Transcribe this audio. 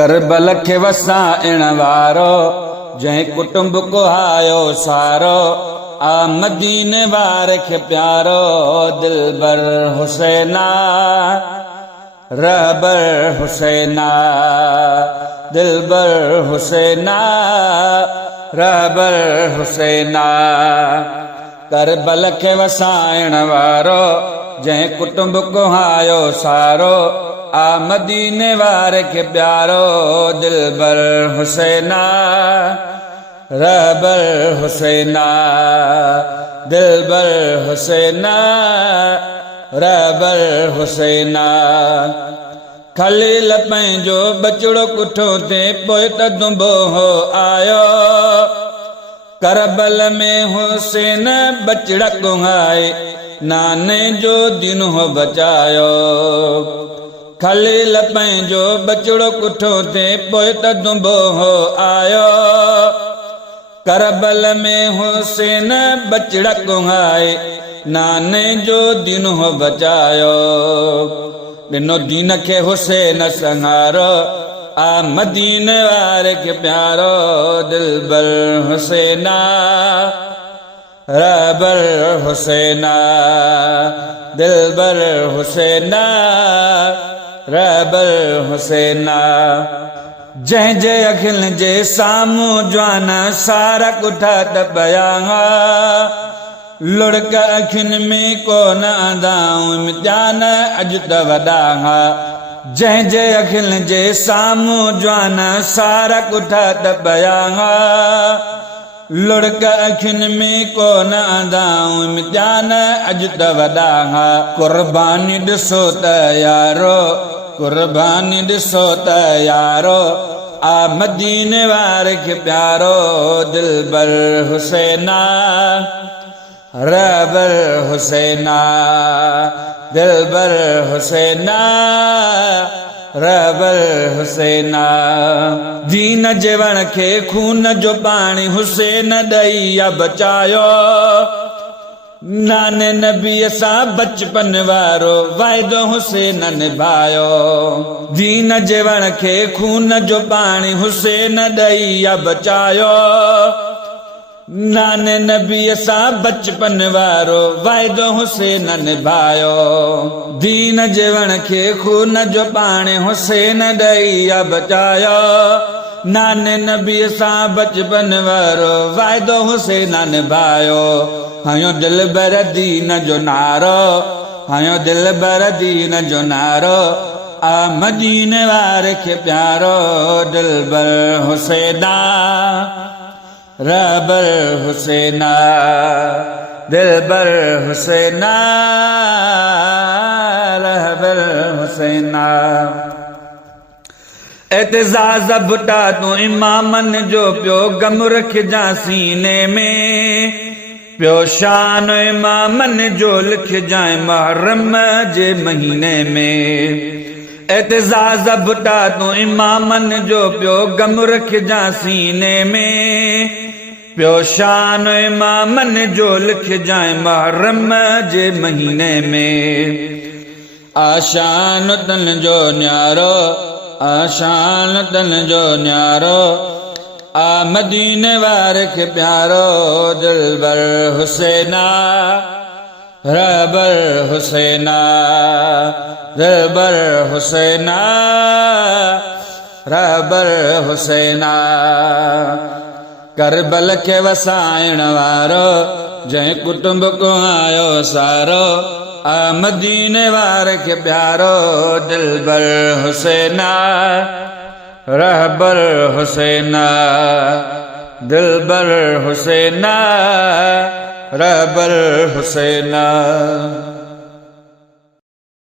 करबल खे वसाइण वारो जंहिं कुटुंब को आयो सारो आ मदीने वारे खे प्यारो दिलबर हुसैना रहबर हुसैना दिलबर हुसैना रहबर हुसैना करबल खे वसाइण वारो जंहिं कुटुंब को आयो सारो आ मदीने वारे खे प्यारो दिलबर हुसैना रहबर हुसैना दिलबर हुसैना रहबर हुसैना खलील पंहिंजो बचड़ो कुठो ते पोइ त दुंबो हो आयो करबल में हुसैन बचड़ा कुहाए नाने जो दिन हो बचायो खलील पंहिंजो बचड़ो कुठो ते पोइ त दुंबो हो आयो करबल में हुसैन बचड़ा कुहाए नाने जो दिन हो बचायो ॾिनो दीन खे हुसैन संहारो आ मदीने वारे खे प्यारो दिलबर हुसैना रहबर हुसैना दिलबर हुसैना रहबर हुसैना जंहिंजे अखियुनि जे साम्हूं जवान सारा कुठा दॿया लुड़क अखियुनि में कोन आंदाऊं इम्तिहान अॼु त वॾा जंहिंजे अखियुनि जे साम्हूं जवान सारा कुठा दॿया लुड़क अखियुनि में कोन आंदाऊं इम्तिहान अॼु त वॾा कुर्बानी ॾिसो त यारो कुर्बानी ॾिसो त यारो आ मदीने वारे खे प्यारो दिलबर हुसैना रहबर हुसैना दिलबर हुसैना रहबर हुसैना दीन जे वण खे खून जो पाणी हुसैन ॾई बचायो नाने नबीअ सां बचपन वारो वाइदो हुसैन निभायो दीन जे वण खे खून जो पाणी हुसैन ॾई बचायो नाने नबीअ सां बचपन वारो वाइदो हुसैन निभायो दीन जे वण खे खून जो पाणी हुसैन ॾई बचायो नाने नबीअ सां बचपन वारो वाइदो हुसैन निभायो हयो दिलबर दीन जो नारो हयो दिलबर दीन जो नारो आ मदीने वारे खे प्यारो दिलबर हुसैना रहबर हुसैना दिलबर हुसैना रहबर हुसैना एतिज़ाज़ बुटा तूं इमामन जो पियो गम रखिजा सीने में पियो शान इमामन जो लिखजाए मुहर्रम जे महीने में एतिज़ाज़ बुटा तूं इमामन जो पियो गम रखिजा सीने में पियो शान इमामन जो लिखजाए मुहर्रम जे महीने में आशान तन जो न्यारो आशान तन जो न्यारो आ मदीने वारे खे प्यारो दिलबर हुसैना रहबर हुसैना दिलबर हुसैना रहबर हुसैना करबल खे वसाइण वारो जंहिं कुटुंब को आयो सारो आ मदीने वारे खे प्यारो दिलबर हुसैना रहबर हुसैना दिलबर हुसैना रहबर हुसैना।